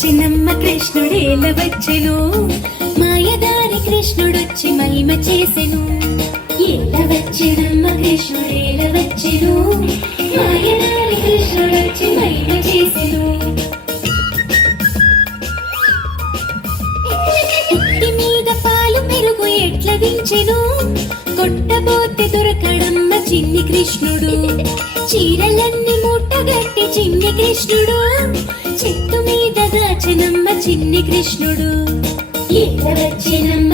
వచ్చినమ్మ కృష్ణుడేల వచ్చెను, మాయదారి కృష్ణుడొచ్చి మహిమ చేసెను. ఏల వచ్చినమ్మ కృష్ణుడేల వచ్చెను, మాయదారి కృష్ణుడొచ్చి మహిమ చేసెను. పుట్టి మీద పాలు పెరుగు ఎట్ల దించెను, కొట్టబోతే దొరకడమ్మ చిన్ని కృష్ణుడు. చీరలన్నీ మూటగట్టి చిన్ని కృష్ణుడు, చెట్టు మీద దాచెనమ్మ చిన్ని కృష్ణుడు. ఏల వచ్చినమ్మ